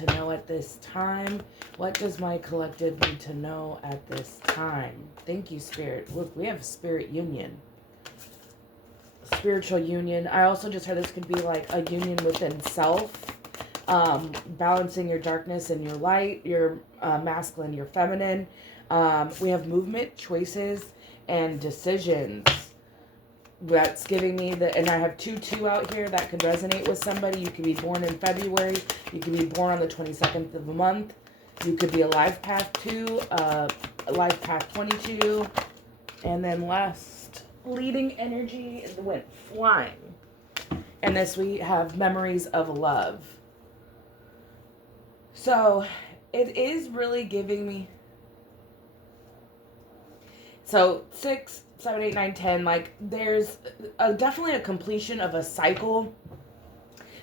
to know at this time? What does my collective need to know at this time? Thank you, Spirit. Look, we have Spirit Union. Spiritual union. I also just heard this could be like a union within self. Balancing your darkness and your light, your masculine, your feminine. We have movement, choices, and decisions. That's giving me and I have 2-2 out here that could resonate with somebody. You could be born in February. You could be born on the 22nd of the month. You could be a life path 2, a life path 22. And then last, leading energy went flying. And this we have memories of love. So it is really giving me. So 6, 7, 8, 9, 10, like there's definitely a completion of a cycle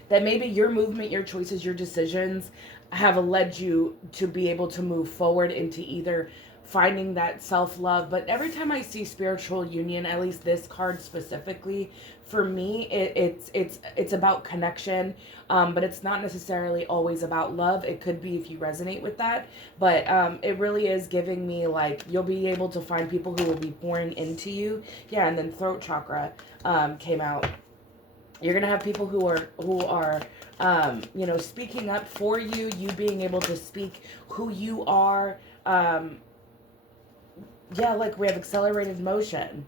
that maybe your movement, your choices, your decisions have led you to be able to move forward into either finding that self-love. But every time I see spiritual union, at least this card specifically, for me, it's about connection, but it's not necessarily always about love. It could be if you resonate with that, but it really is giving me like you'll be able to find people who will be pouring into you. Yeah, and then throat chakra came out. You're gonna have people who are speaking up for you. You being able to speak who you are. Yeah, like we have accelerated motion.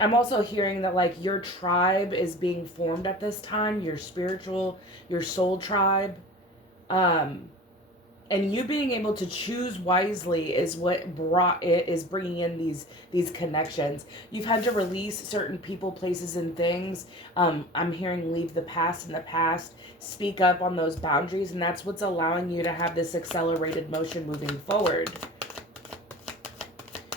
I'm also hearing that like your tribe is being formed at this time, your soul tribe. And you being able to choose wisely is what is bringing in these connections. You've had to release certain people, places, and things. I'm hearing leave the past in the past, speak up on those boundaries, and that's what's allowing you to have this accelerated motion moving forward.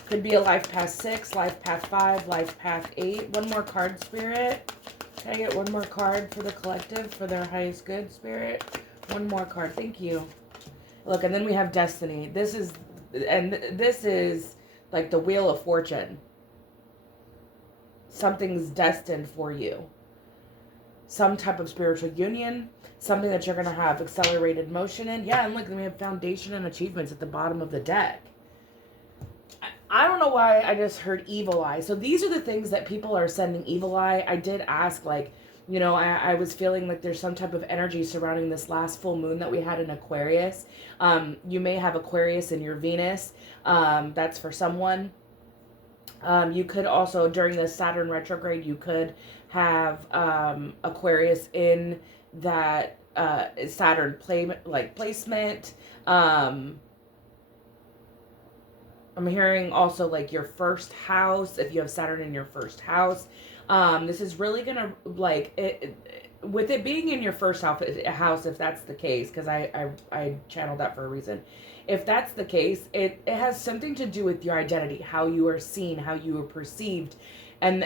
Could be a life path 6, life path 5, life path 8. One more card, Spirit. Can I get one more card for the collective for their highest good, Spirit? One more card. Thank you. Look, and then we have destiny. This is like the Wheel of Fortune. Something's destined for you. Some type of spiritual union. Something that you're going to have accelerated motion in. Yeah, and look, then we have foundation and achievements at the bottom of the deck. I don't know why I just heard evil eye. So these are the things that people are sending evil eye. I did ask, like, I was feeling like there's some type of energy surrounding this last full moon that we had in Aquarius. You may have Aquarius in your Venus. That's for someone. You could also, during the Saturn retrograde, you could have Aquarius in that Saturn placement. I'm hearing also like your first house, if you have Saturn in your first house. This is really going to, like, with it being in your first house, if that's the case, because I channeled that for a reason. If that's the case, it has something to do with your identity, how you are seen, how you are perceived. And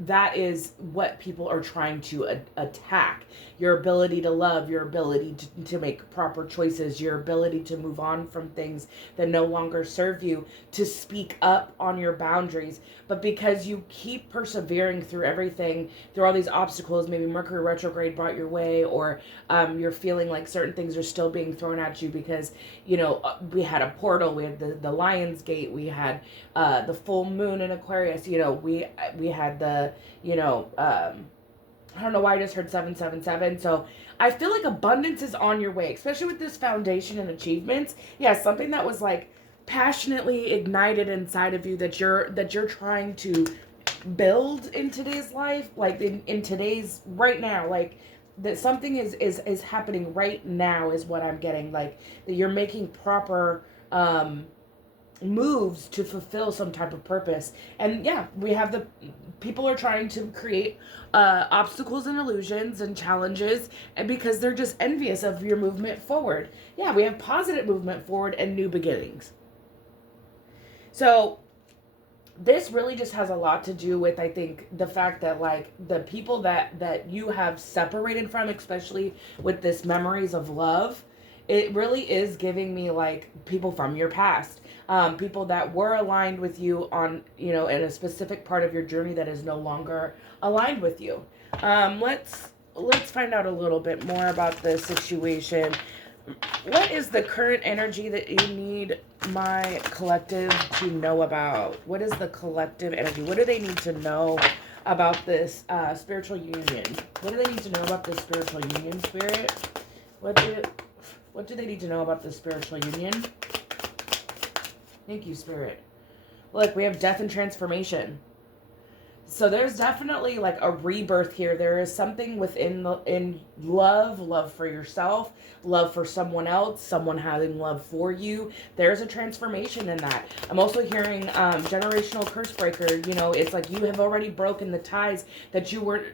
that is what people are trying to attack. Your ability to love, your ability to make proper choices, your ability to move on from things that no longer serve you, to speak up on your boundaries. But because you keep persevering through everything, through all these obstacles, maybe Mercury retrograde brought your way, or you're feeling like certain things are still being thrown at you because, we had a portal, we had the Lion's Gate, we had the full moon in Aquarius, we had the, I don't know why I just heard 777. So I feel like abundance is on your way, especially with this foundation and achievements. Yeah, something that was like passionately ignited inside of you that you're trying to build in today's life, like in today's right now, like that something is happening right now is what I'm getting, like that you're making proper moves to fulfill some type of purpose. And yeah, we have the people are trying to create obstacles and illusions and challenges, and because they're just envious of your movement forward. Yeah, we have positive movement forward and new beginnings. So this really just has a lot to do with, I think, the fact that like the people that you have separated from, especially with this memories of love, it really is giving me like people from your past. People that were aligned with you on, in a specific part of your journey that is no longer aligned with you. Let's let's find out a little bit more about this situation. What is the current energy that you need my collective to know about? What is the collective energy? What do they need to know about this spiritual union? What do they need to know about this spiritual union, Spirit? What do they need to know about this spiritual union? Thank you, Spirit. Look, we have death and transformation. So there's definitely like a rebirth here. There is something in love for yourself, love for someone else, someone having love for you. There's a transformation in that. I'm also hearing generational curse breaker. You know, it's like you have already broken the ties that you were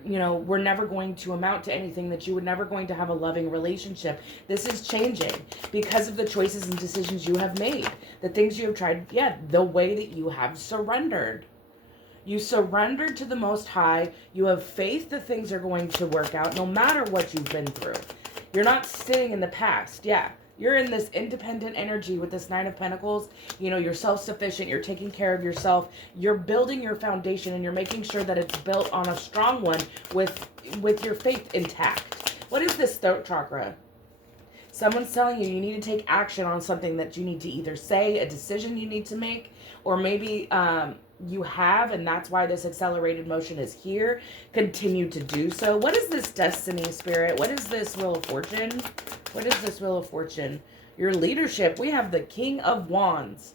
never going to amount to anything, that you were never going to have a loving relationship. This is changing because of the choices and decisions you have made, the things you have tried, the way that you have surrendered. You surrender to the Most High. You have faith that things are going to work out no matter what you've been through. You're not sitting in the past. Yeah, you're in this independent energy with this Nine of Pentacles. You know, you're self-sufficient. You're taking care of yourself. You're building your foundation, and you're making sure that it's built on a strong one with your faith intact. What is this throat chakra? Someone's telling you need to take action on something that you need to either say, a decision you need to make, or maybe you have, and that's why this accelerated motion is here. Continue to do so. What is this destiny, Spirit? What is this Wheel of Fortune? What is this Wheel of Fortune? Your leadership. We have the King of Wands.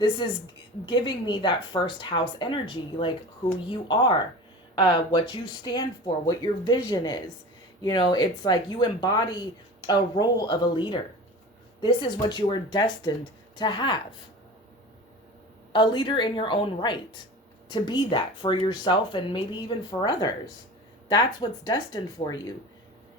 This is giving me that first house energy, like who you are, what you stand for, what your vision is. You know, it's like you embody a role of a leader. This is what you are destined to have. A leader in your own right, to be that for yourself and maybe even for others. That's what's destined for you.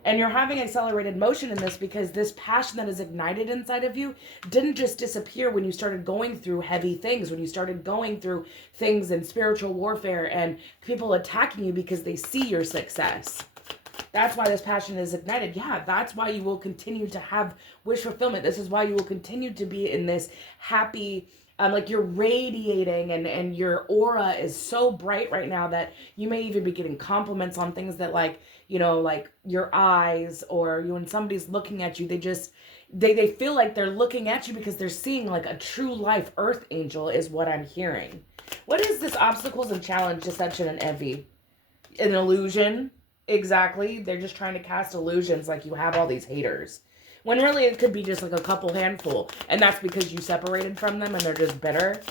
And you're having accelerated motion in this because this passion that is ignited inside of you didn't just disappear when you started going through heavy things, when you started going through things in spiritual warfare and people attacking you because they see your success. That's why this passion is ignited. Yeah, that's why you will continue to have wish fulfillment. This is why you will continue to be in this happy, like you're radiating and your aura is so bright right now that you may even be getting compliments on things that like, you know, like your eyes, or when somebody's looking at you, they feel like they're looking at you because they're seeing like a true life earth angel is what I'm hearing. What is this obstacles and challenge, deception and envy? An illusion. Exactly. They're just trying to cast illusions like you have all these haters. When really it could be just like a couple handful. And that's because you separated from them and they're just bitter.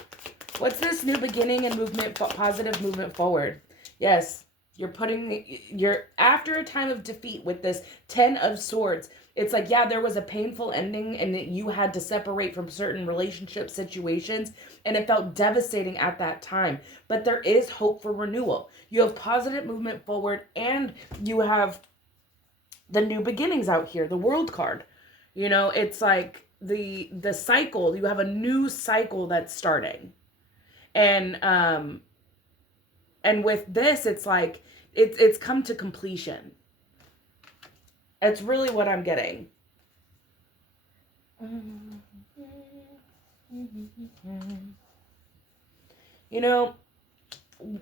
What's this new beginning and movement, positive movement forward? Yes, you're after a time of defeat with this 10 of Swords. It's like, yeah, there was a painful ending and that you had to separate from certain relationship situations and it felt devastating at that time. But there is hope for renewal. You have positive movement forward and you have the new beginnings out here, the World card. You know, it's like the cycle, you have a new cycle that's starting. And with this, it's like it's come to completion. It's really what I'm getting. You know,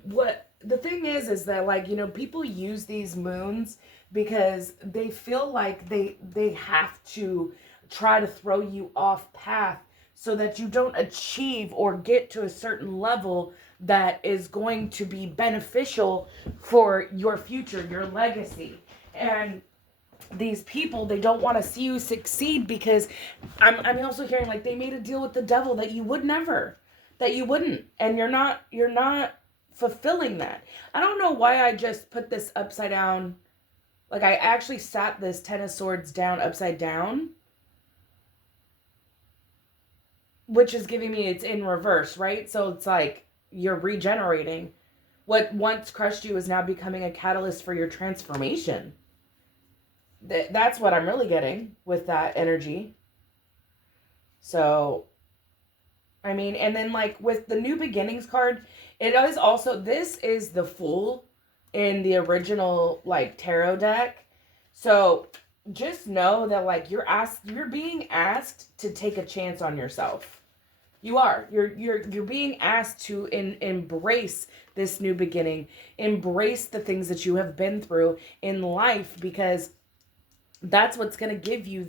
what the thing is that like, you know, people use these moons because they feel like they have to try to throw you off path so that you don't achieve or get to a certain level that is going to be beneficial for your future, your legacy. And these people, they don't want to see you succeed because I'm also hearing like they made a deal with the devil that you would never, that you wouldn't, and you're not fulfilling that. I don't know why I just put this upside down. Like I actually sat this 10 of Swords down upside down, which is giving me it's in reverse, right? So it's like you're regenerating. What once crushed you is now becoming a catalyst for your transformation. That's what I'm really getting with that energy. So, I mean, and then like with the new beginnings card, it is also, this is the Fool in the original like tarot deck. So just know that like you're being asked to take a chance on yourself. You are. You're being asked to embrace this new beginning, embrace the things that you have been through in life, because that's what's going to give you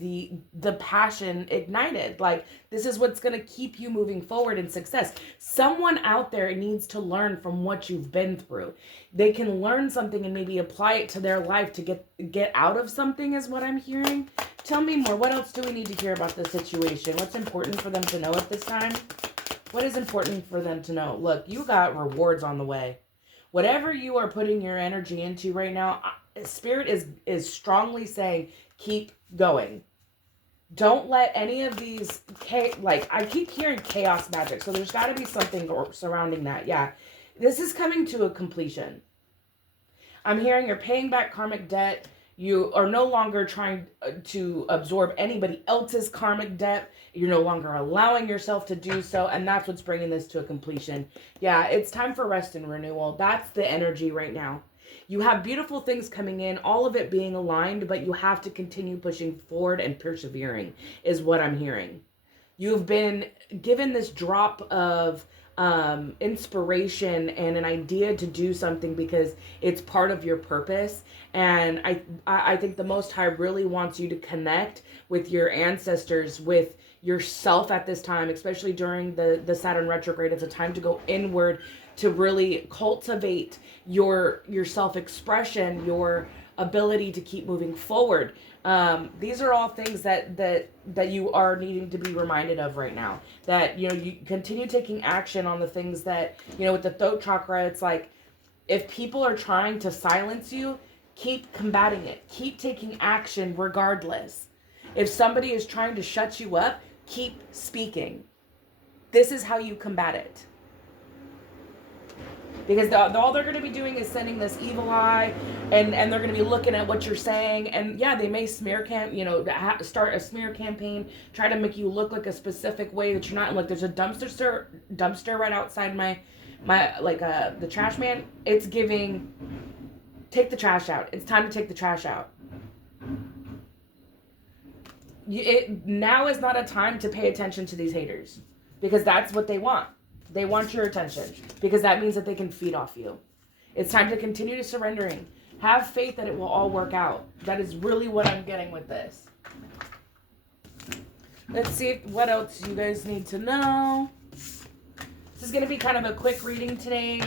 the passion ignited. Like, this is what's going to keep you moving forward in success. Someone out there needs to learn from what you've been through. They can learn something and maybe apply it to their life to get out of something, is what I'm hearing. Tell me more. What else do we need to hear about this situation? What's important for them to know at this time? What is important for them to know? Look, you got rewards on the way. Whatever you are putting your energy into right now, Spirit is strongly saying, keep going. Don't let any of these, like, I keep hearing chaos magic, so there's got to be something surrounding that. Yeah, this is coming to a completion. I'm hearing you're paying back karmic debt. You are no longer trying to absorb anybody else's karmic debt. You're no longer allowing yourself to do so. And that's what's bringing this to a completion. Yeah, it's time for rest and renewal. That's the energy right now. You have beautiful things coming in, all of it being aligned, but you have to continue pushing forward and persevering is what I'm hearing. You've been given this drop of inspiration and an idea to do something because it's part of your purpose. And I think the Most High really wants you to connect with your ancestors, with yourself at this time, especially during the Saturn retrograde. It's a time to go inward, to really cultivate your self-expression, your ability to keep moving forward. These are all things that you are needing to be reminded of right now. That, you continue taking action on the things that, with the throat chakra, it's like, if people are trying to silence you, keep combating it. Keep taking action regardless. If somebody is trying to shut you up, keep speaking. This is how you combat it. Because all they're going to be doing is sending this evil eye, and they're going to be looking at what you're saying. And yeah, they may start a smear campaign, try to make you look like a specific way that you're not. Like, there's a dumpster right outside my the trash man. It's giving, take the trash out. It's time to take the trash out. Now is not a time to pay attention to these haters, because that's what they want. They want your attention because that means that they can feed off you. It's time to continue to surrendering. Have faith that it will all work out. That is really what I'm getting with this. Let's see what else you guys need to know. This is going to be kind of a quick reading today.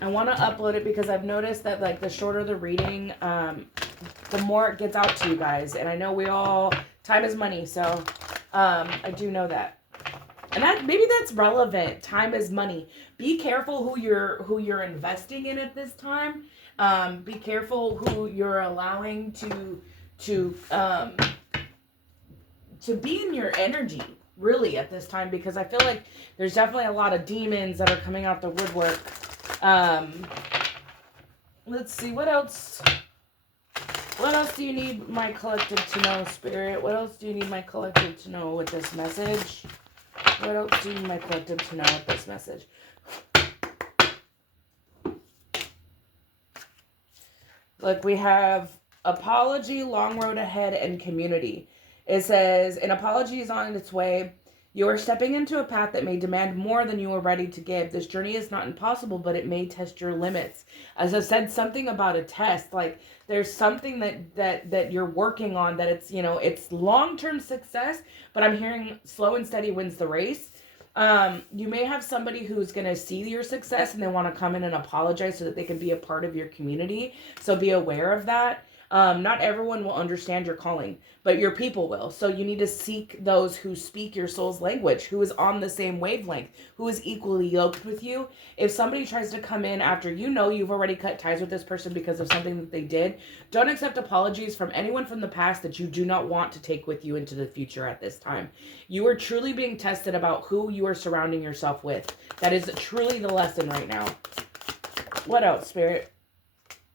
I want to upload it because I've noticed that, like, the shorter the reading, the more it gets out to you guys. And I know time is money, so I do know that. And maybe that's relevant. Time is money. Be careful who you're investing in at this time. Be careful who you're allowing to be in your energy, really, at this time, because I feel like there's definitely a lot of demons that are coming out the woodwork. Let's see, what else? What else do you need my collective to know, Spirit? What else do you need my collective to know with this message? What else do you need my collective to know with this message? Look, we have apology, long road ahead, and community. It says, an apology is on its way. You are stepping into a path that may demand more than you are ready to give. This journey is not impossible, but it may test your limits. As I said, something about a test, like there's something that you're working on, that it's long-term success, but I'm hearing slow and steady wins the race. You may have somebody who's going to see your success and they want to come in and apologize so that they can be a part of your community. So be aware of that. Not everyone will understand your calling, but your people will. So you need to seek those who speak your soul's language, who is on the same wavelength, who is equally yoked with you. If somebody tries to come in after you've already cut ties with this person because of something that they did, don't accept apologies from anyone from the past that you do not want to take with you into the future at this time. You are truly being tested about who you are surrounding yourself with. That is truly the lesson right now. What else, Spirit?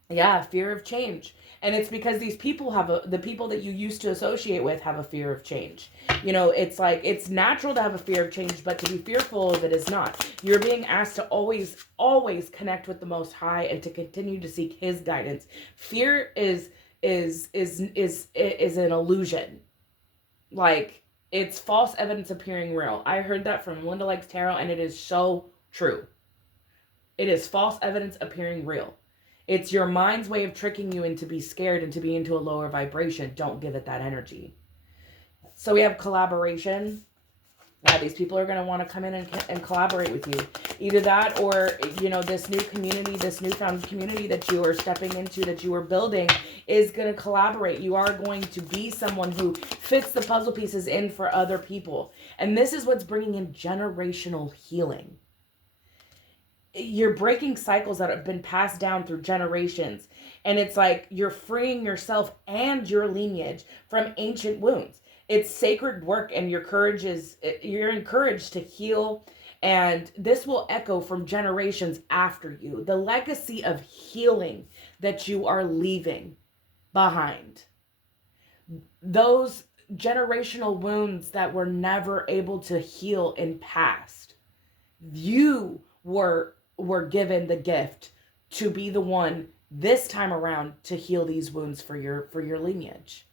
Yeah, fear of change. And it's because these people the people that you used to associate with have a fear of change. It's like, it's natural to have a fear of change, but to be fearful of it is not. You're being asked to always, always connect with the Most High and to continue to seek His guidance. Fear is an illusion. Like, It's false evidence appearing real. I heard that from Linda Likes Tarot, and it is so true. It is false evidence appearing real. It's your mind's way of tricking you into be scared and to be into a lower vibration. Don't give it that energy. So we have collaboration. Yeah, these people are going to want to come in and collaborate with you. Either that or, this new community, this newfound community that you are stepping into, that you are building, is going to collaborate. You are going to be someone who fits the puzzle pieces in for other people. And this is what's bringing in generational healing. You're breaking cycles that have been passed down through generations. And it's like you're freeing yourself and your lineage from ancient wounds. It's sacred work, and you're encouraged to heal, and this will echo from generations after you. The legacy of healing that you are leaving behind. Those generational wounds that were never able to heal in past. You were given the gift to be the one this time around to heal these wounds for your lineage.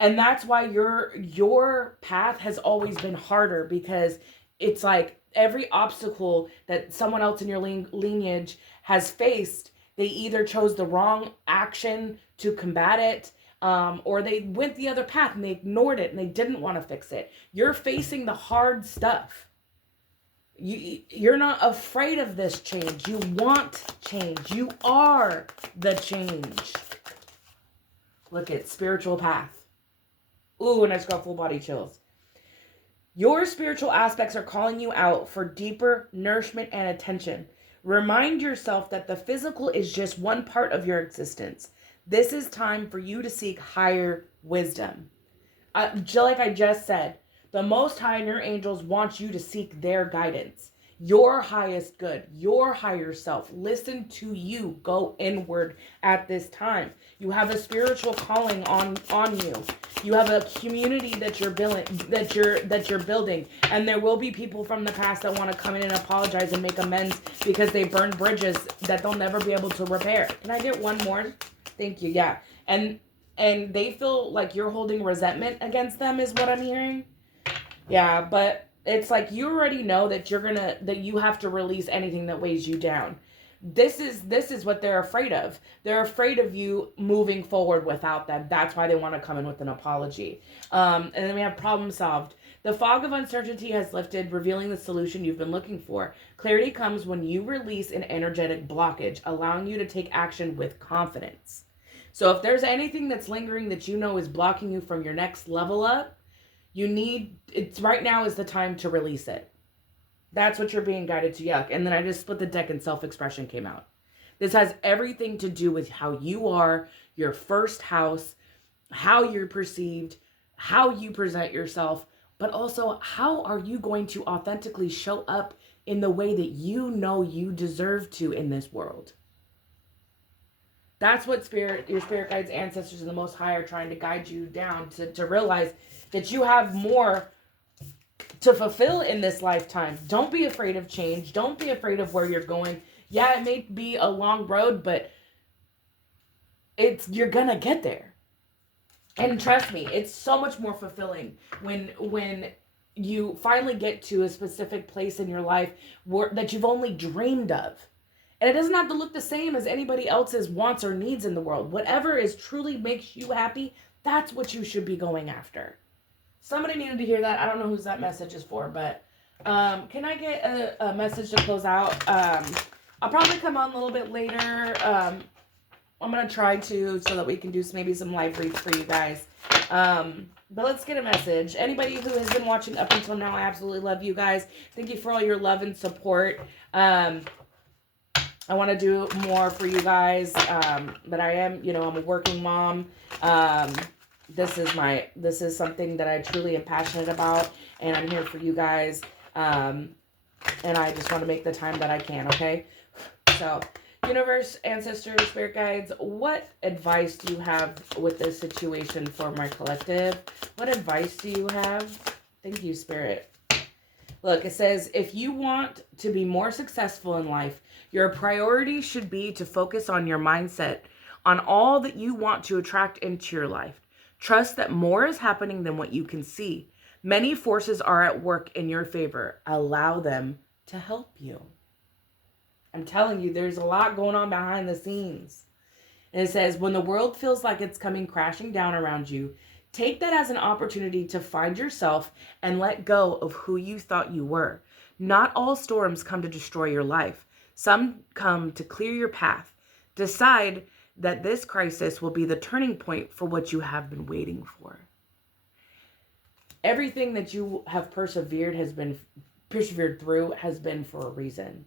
And that's why your path has always been harder, because it's like every obstacle that someone else in your lineage has faced, they either chose the wrong action to combat it, or they went the other path and they ignored it and they didn't want to fix it. You're facing the hard stuff. You're not afraid of this change. You want change. You are the change. Look at spiritual path. Ooh, and I just got full body chills. Your spiritual aspects are calling you out for deeper nourishment and attention. Remind yourself that the physical is just one part of your existence. This is time for you to seek higher wisdom. Like I just said, the Most High and your angels want you to seek their guidance. Your highest good, your higher self. Listen to you. Go inward at this time. You have a spiritual calling on you. You have a community that you're building, and there will be people from the past that want to come in and apologize and make amends because they burned bridges that they'll never be able to repair. Can I get one more? Thank you. Yeah. And they feel like you're holding resentment against them is what I'm hearing. Yeah, but it's like you already know that that you have to release anything that weighs you down. This is what they're afraid of. They're afraid of you moving forward without them. That's why they want to come in with an apology. And then we have problem solved. The fog of uncertainty has lifted, revealing the solution you've been looking for. Clarity comes when you release an energetic blockage, allowing you to take action with confidence. So if there's anything that's lingering that you know is blocking you from your next level up, right now is the time to release it. That's what you're being guided to. Yuck. And then I just split the deck and self-expression came out. This has everything to do with how you are, your first house, how you're perceived, how you present yourself, but also how are you going to authentically show up in the way that you know you deserve to in this world. That's what your spirit guides, ancestors, and the Most High are trying to guide you down to realize that you have more to fulfill in this lifetime. Don't be afraid of change. Don't be afraid of where you're going. Yeah, it may be a long road, but you're gonna get there. And trust me, it's so much more fulfilling when you finally get to a specific place in your life that you've only dreamed of. And it doesn't have to look the same as anybody else's wants or needs in the world. Whatever truly makes you happy, that's what you should be going after. Somebody needed to hear that. I don't know whose that message is for, but can I get a message to close out? I'll probably come on a little bit later. I'm going to try to so that we can do maybe some live reads for you guys. But let's get a message. Anybody who has been watching up until now, I absolutely love you guys. Thank you for all your love and support. I want to do more for you guys, but I am, I'm a working mom. This is something that I truly am passionate about, and I'm here for you guys. And I just want to make the time that I can, okay? So, universe, ancestors, spirit guides, what advice do you have with this situation for my collective? What advice do you have? Thank you, spirit. Look, it says, if you want to be more successful in life, your priority should be to focus on your mindset, on all that you want to attract into your life. Trust that more is happening than what you can see. Many forces are at work in your favor. Allow them to help you. I'm telling you, there's a lot going on behind the scenes. And it says, when the world feels like it's coming crashing down around you, take that as an opportunity to find yourself and let go of who you thought you were. Not all storms come to destroy your life. Some come to clear your path. Decide that this crisis will be the turning point for what you have been waiting for. Everything that you have persevered through has been for a reason.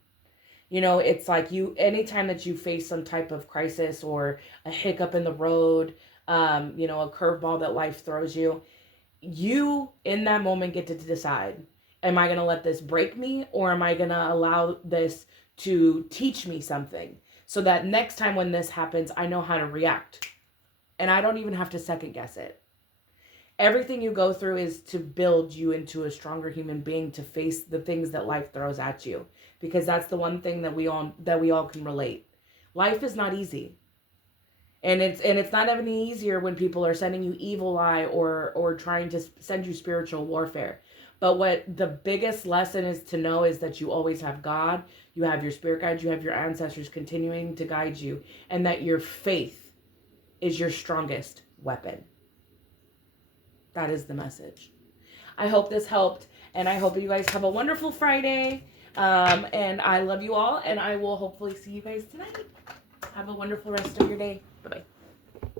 You know, it's like anytime that you face some type of crisis or a hiccup in the road, you know, a curveball that life throws you, you in that moment get to decide, am I going to let this break me, or am I going to allow this to teach me something so that next time when this happens, I know how to react and I don't even have to second guess it. Everything you go through is to build you into a stronger human being to face the things that life throws at you, because that's the one thing that we all can relate. Life is not easy. And it's not any easier when people are sending you evil eye or trying to send you spiritual warfare. But what the biggest lesson is to know is that you always have God, you have your spirit guides, you have your ancestors continuing to guide you, and that your faith is your strongest weapon. That is the message. I hope this helped, and I hope you guys have a wonderful Friday. And I love you all, and I will hopefully see you guys tonight. Have a wonderful rest of your day. Bye-bye.